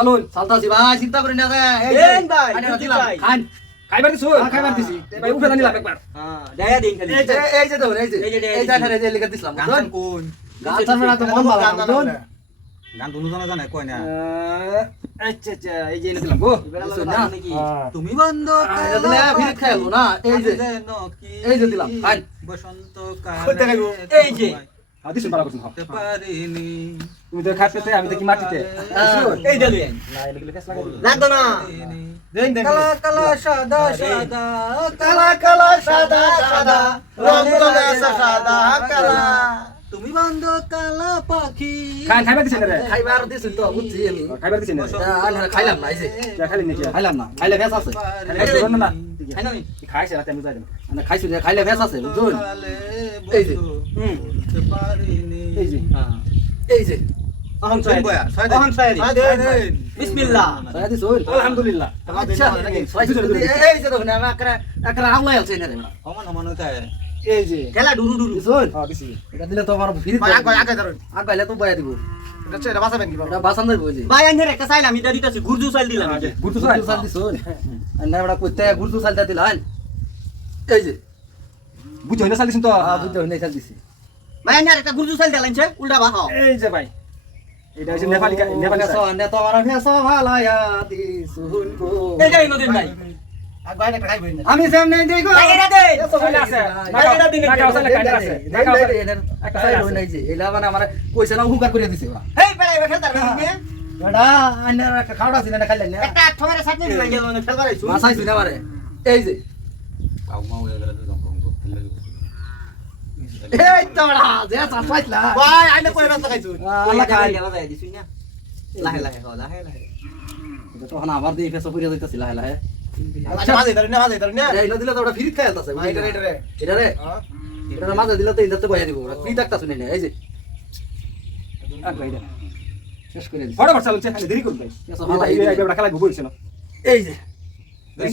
চলুন। সালতাছি ভাই চিন্তা করি না এই ভাই, খান। খাইবার দিছো? হ্যাঁ, খাইবার দিছি। ভাই উঠে জানিলাম একবার। হ্যাঁ দেয়া দিন খালি। এই যে এই দেখুন এই যে এই যে, এই এই যে। এই লিখে দিছিলাম গান কোন আর মেলা তো মন ভালো বুঝুন গান দুনু জানা জানে কয় না? আচ্ছা আচ্ছা এই যে এনে দিলাম গো। না? তুমি বন্ধ দিলে ফিরে না। এই যে এই যে দিলাম, খান। বসন্ত কোথায় এই যে। হ্যাঁ করছেন পারিনি তুমি তো খাইতে আমি তো কি মাটিতে এই দে লুই না এলে গেলে লাগাই দিল লাগতো না দেন দেন কালা কালা সাদা সাদা কালা কালা সাদা সাদা রং তো সাদা কালা তুমি বন্ধ কালা পাখি খান খাইবার দিছেন রে খাইবার দিছিল তো বুঝছি আমি খাইবার দিছেন রে খাইলাম না এই যে যা নাকি খাইলাম না খাইলে ভেস আছে খাইলে না না না খাইছে রাতে আমি যাই মানে খাইছো যে খাইলে ভেস আছে বুঝুন এই যে হুম এই যে হ্যাঁ এই যে অহন ছয় ছয় বয়া ছয় অহন ছয় ছয় বিসমিল্লাহ সায়া দিছুন আলহামদুলিল্লাহ আচ্ছা এই যে দেখুন আমি একরা একরা আউলাই আছে না রে সমান সমান হইতা এই যে খেলা ডুরু ডুরু হ্যাঁ দিছি এটা দিলে তো আমার ফিরে আগে আগে তো বয়া দিব এটা বাঁচাবেন কি এটা বাসান দেব যে ভাই আইনের একটা চাইলাম আমি এটা দিতেছি গুরজু চাইল দিলাম এই যে। গুরু তো গুরজু সাল দিছুন না বড় কইতে গুরজু সালটা দিলান এই যে বুঝতে হইনা চালিছেন তো আ বুঝতে হইনা সাল দিছি ভাই আইনের একটা গুরজু চাইল দিলাইছে উল্টা বাহাও এই যে ভাই এটা হচ্ছে নেপালি নেপালি নেপালি সনে তো আমার ভেসো ভালায়া দিছুন গো এই যে নদীন ভাই আগে একটা খাইবেন আমি সামনে দেই গো দে আছে আছে আছে এলা মানে আমার কইছে না হুকার করে দিছে এই যে হয়ে তো এই তো বড়া যে সাফাইতলা ভাই আইনে কই রাস্তা খাইছুন আল্লাহ খাই গেল যাই দিছুই না। লাহে লাহে খাও লাহে লাহে। তখন আবার দিয়ে ফেসো পুরিয়া যাইতাছিল লাহে লাহে। আচ্ছা মাঝে ধরে না মাঝে ধরে না। এই দিলে তো ওটা ফ্রি খাই আলতাছে এটা এটা এটা রে? এটা মাঝে দিলে তো বয়া দিব ফ্রি থাকতা শুনে না এই যে। এটা শেষ করে দিছি। বড় বড় চালছে দেরি করবে। এই যে। দেই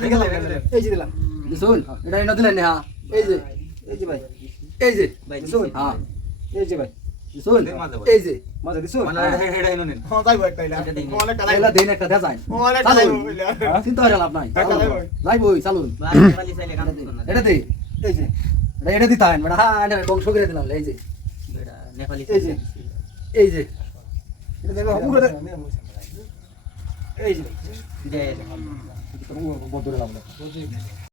দিকে লাগবে এই যে। দিলাম শুন এটা এনে দিলেন হ্যাঁ এই যে এই যে ভাই এই যে। ভাই। শুন হ্যাঁ। এই যে ভাই। এই যে মজা দিছো মানে হেড আইনো নেন। হ্যাঁ যাইবো একটা ইলা। এলা যাইবো। দেন একটা মোবাইল একটা চালুন। যাইবো বুঝলা চিন্তা করে লাভ নাই। যাইবো। চালুন। এটা দে এই যে। এটা এটা দিতে হয় মানে হ্যাঁ এটা বংশ করে দিলাম এই যে। নেপালি এই যে। এই যে। এটা দেখো পুরো এই যে। দে বদরে লাগল